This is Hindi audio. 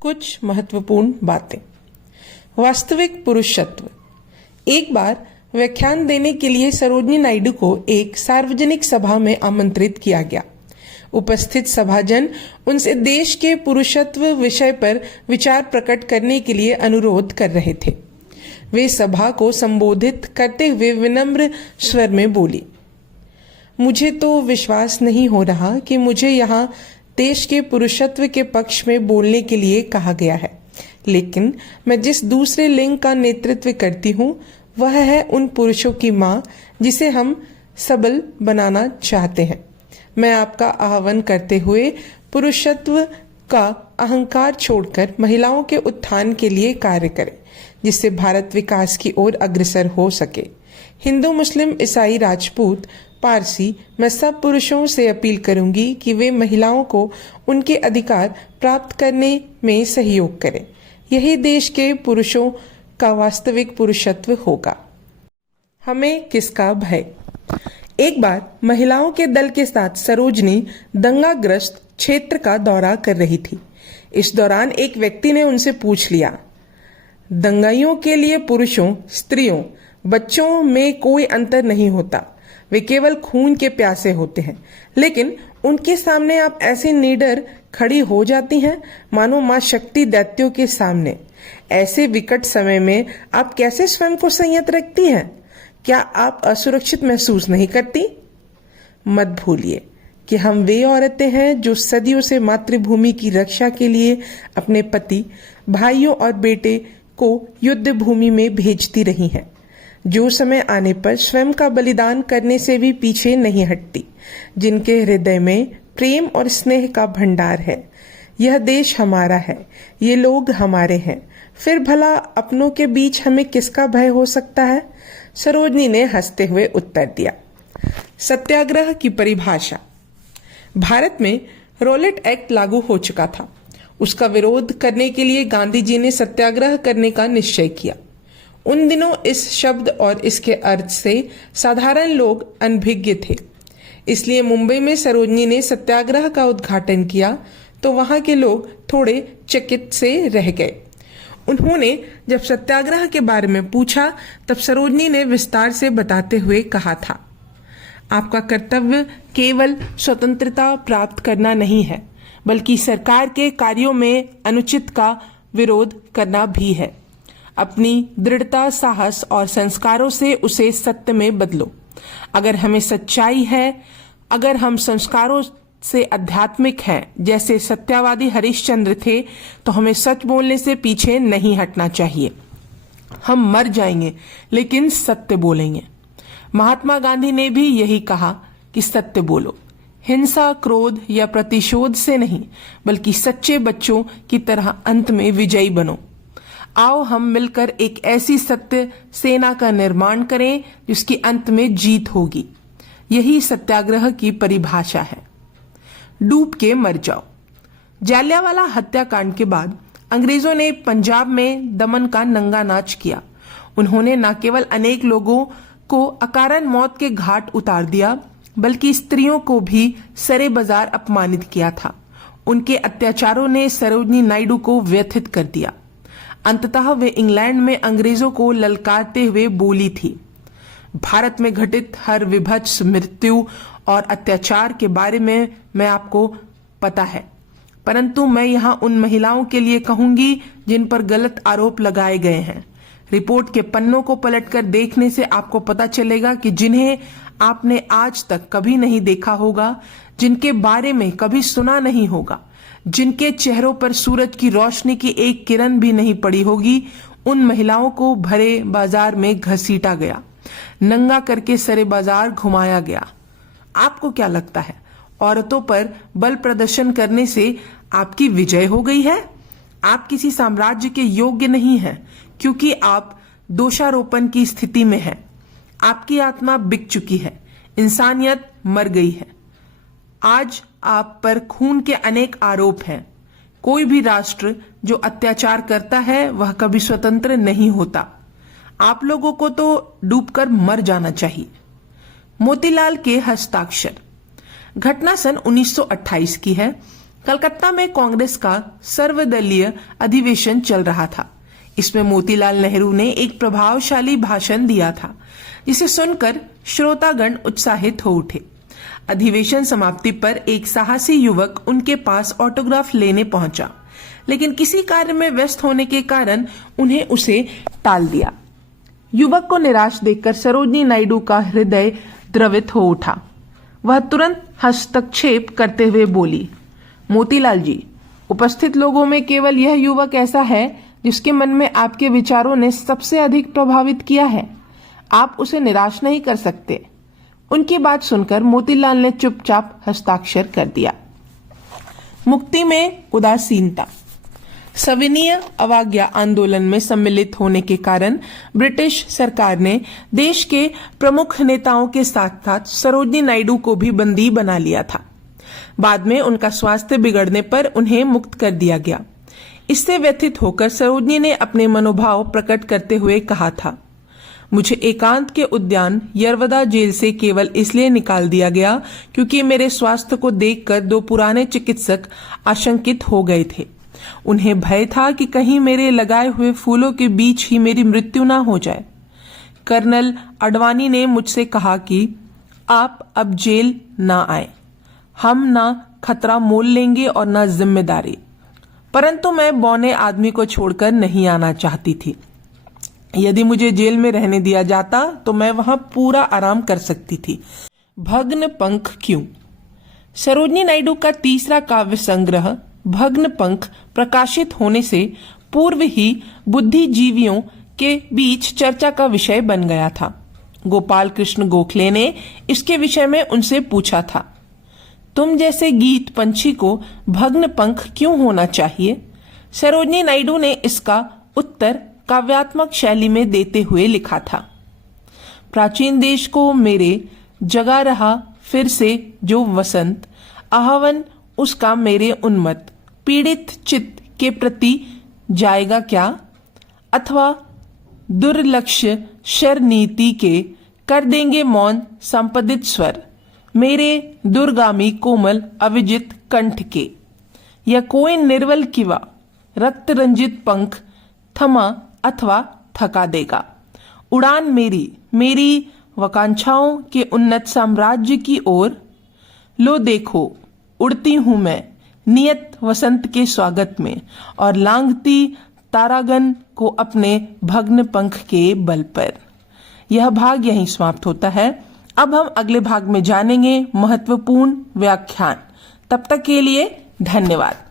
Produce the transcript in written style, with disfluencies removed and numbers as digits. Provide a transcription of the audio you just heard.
कुछ महत्वपूर्ण बातें। वास्तविक पुरुषत्व। एक बार व्याख्यान देने के लिए सरोजिनी नायडू को एक सार्वजनिक सभा में आमंत्रित किया गया। उपस्थित सभाजन उनसे देश के पुरुषत्व विषय पर विचार प्रकट करने के लिए अनुरोध कर रहे थे। वे सभा को संबोधित करते हुए विनम्र स्वर में बोली, मुझे तो विश्वास नहीं हो रहा कि मुझे यहाँ देश के पुरुषत्व के पक्ष में बोलने के लिए कहा गया है, लेकिन मैं जिस दूसरे लिंग का नेतृत्व करती हूँ वह है उन पुरुषों की माँ जिसे हम सबल बनाना चाहते हैं। मैं आपका आह्वान करते हुए पुरुषत्व का अहंकार छोड़कर महिलाओं के उत्थान के लिए कार्य करें, जिससे भारत विकास की ओर अग्रसर हो सके। हिंदू, मुस्लिम, ईसाई, राजपूत, पारसी, मैं सब पुरुषों से अपील करूंगी कि वे महिलाओं को उनके अधिकार प्राप्त करने में सहयोग करें। यही देश के पुरुषों का वास्तविक पुरुषत्व होगा। हमें किसका भय। एक बार महिलाओं के दल के साथ सरोजनी दंगाग्रस्त क्षेत्र का दौरा कर रही थी। इस दौरान एक व्यक्ति ने उनसे पूछ लिया, दंगाइयों के लिए पुरुषों, स्त्रियों, बच्चों में कोई अंतर नहीं होता, वे केवल खून के प्यासे होते हैं, लेकिन उनके सामने आप ऐसे निडर खड़ी हो जाती हैं मानो मां शक्ति दैत्यों के सामने। ऐसे विकट समय में आप कैसे स्वयं को संयत रखती हैं? क्या आप असुरक्षित महसूस नहीं करती? मत भूलिए कि हम वे औरतें हैं जो सदियों से मातृभूमि की रक्षा के लिए अपने पति, भाइयों और बेटे को युद्ध भूमि में भेजती रही हैं, जो समय आने पर स्वयं का बलिदान करने से भी पीछे नहीं हटती, जिनके हृदय में प्रेम और स्नेह का भंडार है। यह देश हमारा है, ये लोग हमारे हैं, फिर भला अपनों के बीच हमें किसका भय हो सकता है? सरोजनी ने हंसते हुए उत्तर दिया। सत्याग्रह की परिभाषा। भारत में रॉलेट एक्ट लागू हो चुका था। उसका विरोध करने के लिए गांधी जी ने सत्याग्रह करने का निश्चय किया। उन दिनों इस शब्द और इसके अर्थ से साधारण लोग अनभिज्ञ थे, इसलिए मुंबई में सरोजनी ने सत्याग्रह का उद्घाटन किया तो वहां के लोग थोड़े चकित से रह गए। उन्होंने जब सत्याग्रह के बारे में पूछा तब सरोजनी ने विस्तार से बताते हुए कहा था, आपका कर्तव्य केवल स्वतंत्रता प्राप्त करना नहीं है, बल्कि सरकार के कार्यों में अनुचित का विरोध करना भी है। अपनी दृढ़ता, साहस और संस्कारों से उसे सत्य में बदलो। अगर हमें सच्चाई है, अगर हम संस्कारों से आध्यात्मिक हैं, जैसे सत्यवादी हरिश्चंद्र थे, तो हमें सच बोलने से पीछे नहीं हटना चाहिए। हम मर जाएंगे लेकिन सत्य बोलेंगे। महात्मा गांधी ने भी यही कहा कि सत्य बोलो, हिंसा, क्रोध या प्रतिशोध से नहीं, बल्कि सच्चे बच्चों की तरह अंत में विजयी बनो। आओ हम मिलकर एक ऐसी सत्य सेना का निर्माण करें जिसकी अंत में जीत होगी। यही सत्याग्रह की परिभाषा है। डूब के मर जाओ। जालियांवाला हत्याकांड के बाद अंग्रेजों ने पंजाब में दमन का नंगा नाच किया। उन्होंने न केवल अनेक लोगों को अकारण मौत के घाट उतार दिया, बल्कि स्त्रियों को भी सरे बाजार अपमानित किया था। उनके अत्याचारों ने सरोजनी नायडू को व्यथित कर दिया। अंततः वे इंग्लैंड में अंग्रेजों को ललकारते हुए बोली थी, भारत में घटित हर विभत्स मृत्यु और अत्याचार के बारे में मैं आपको पता है, परंतु मैं यहाँ उन महिलाओं के लिए कहूंगी जिन पर गलत आरोप लगाए गए हैं। रिपोर्ट के पन्नों को पलटकर देखने से आपको पता चलेगा कि जिन्हें आपने आज तक कभी नहीं देखा होगा, जिनके बारे में कभी सुना नहीं होगा, जिनके चेहरों पर सूरज की रोशनी की एक किरण भी नहीं पड़ी होगी, उन महिलाओं को भरे बाजार में घसीटा गया, नंगा करके सरे बाजार घुमाया गया। आपको क्या लगता है, औरतों पर बल प्रदर्शन करने से आपकी विजय हो गई है? आप किसी साम्राज्य के योग्य नहीं हैं, क्योंकि आप दोषारोपण की स्थिति में हैं। आपकी आत्मा बिक चुकी है, इंसानियत मर गई है। आज आप पर खून के अनेक आरोप हैं। कोई भी राष्ट्र जो अत्याचार करता है वह कभी स्वतंत्र नहीं होता। आप लोगों को तो डूबकर मर जाना चाहिए। मोतीलाल के हस्ताक्षर। घटना सन 1928 की है। कलकत्ता में कांग्रेस का सर्वदलीय अधिवेशन चल रहा था। इसमें मोतीलाल नेहरू ने एक प्रभावशाली भाषण दिया था, जिसे सुनकर श्रोतागण उत्साहित हो उठे। अधिवेशन समाप्ति पर एक साहसी युवक उनके पास ऑटोग्राफ लेने पहुंचा, लेकिन किसी कार्य में व्यस्त होने के कारण उन्हें उसे टाल दिया। युवक को निराश देखकर सरोजिनी नायडू का हृदय द्रवित हो उठा। वह तुरंत हस्तक्षेप करते हुए बोली, मोतीलाल जी, उपस्थित लोगों में केवल यह युवक ऐसा है जिसके मन में आपके विचारों ने सबसे अधिक प्रभावित किया है। आप उसे निराश नहीं कर सकते। उनकी बात सुनकर मोतीलाल ने चुपचाप हस्ताक्षर कर दिया। मुक्ति में उदासीनता। सविनय अवज्ञा आंदोलन में सम्मिलित होने के कारण ब्रिटिश सरकार ने देश के प्रमुख नेताओं के साथ साथ सरोजिनी नायडू को भी बंदी बना लिया था। बाद में उनका स्वास्थ्य बिगड़ने पर उन्हें मुक्त कर दिया गया। इससे व्यथित होकर सरोजिनी ने अपने मनोभाव प्रकट करते हुए कहा था, मुझे एकांत के उद्यान यरवदा जेल से केवल इसलिए निकाल दिया गया क्योंकि मेरे स्वास्थ्य को देखकर 2 पुराने चिकित्सक आशंकित हो गए थे। उन्हें भय था कि कहीं मेरे लगाए हुए फूलों के बीच ही मेरी मृत्यु ना हो जाए। कर्नल अडवाणी ने मुझसे कहा कि आप अब जेल ना आए, हम ना खतरा मोल लेंगे और ना जिम्मेदारी। परंतु मैं बौने आदमी को छोड़कर नहीं आना चाहती थी। यदि मुझे जेल में रहने दिया जाता तो मैं वहां पूरा आराम कर सकती थी। भग्न पंख क्यों? सरोजिनी नायडू का तीसरा काव्य संग्रह भग्न पंख प्रकाशित होने से पूर्व ही बुद्धिजीवियों के बीच चर्चा का विषय बन गया था। गोपाल कृष्ण गोखले ने इसके विषय में उनसे पूछा था, तुम जैसे गीत पंछी को भग्न पंख क्यों होना चाहिए? सरोजिनी नायडू ने इसका उत्तर काव्यात्मक शैली में देते हुए लिखा था, प्राचीन देश को मेरे जगा रहा फिर से जो वसंत, आह्वान उसका मेरे उन्मत्त पीड़ित चित्त के प्रति जाएगा क्या? अथवा दुर्लक्ष्य शर नीति के कर देंगे मौन संपदित स्वर मेरे दुर्गामी कोमल अविजित कंठ के, या कोई निर्वल किवा रक्त रंजित पंख थमा अथवा थका देगा। उड़ान मेरी वाकांक्षाओं के उन्नत साम्राज्य की ओर, लो देखो उड़ती हूं मैं नियत वसंत के स्वागत में और लांघती तारागण को अपने भग्न पंख के बल पर। यह भाग यहीं समाप्त होता है। अब हम अगले भाग में जानेंगे महत्वपूर्ण व्याख्यान। तब तक के लिए धन्यवाद।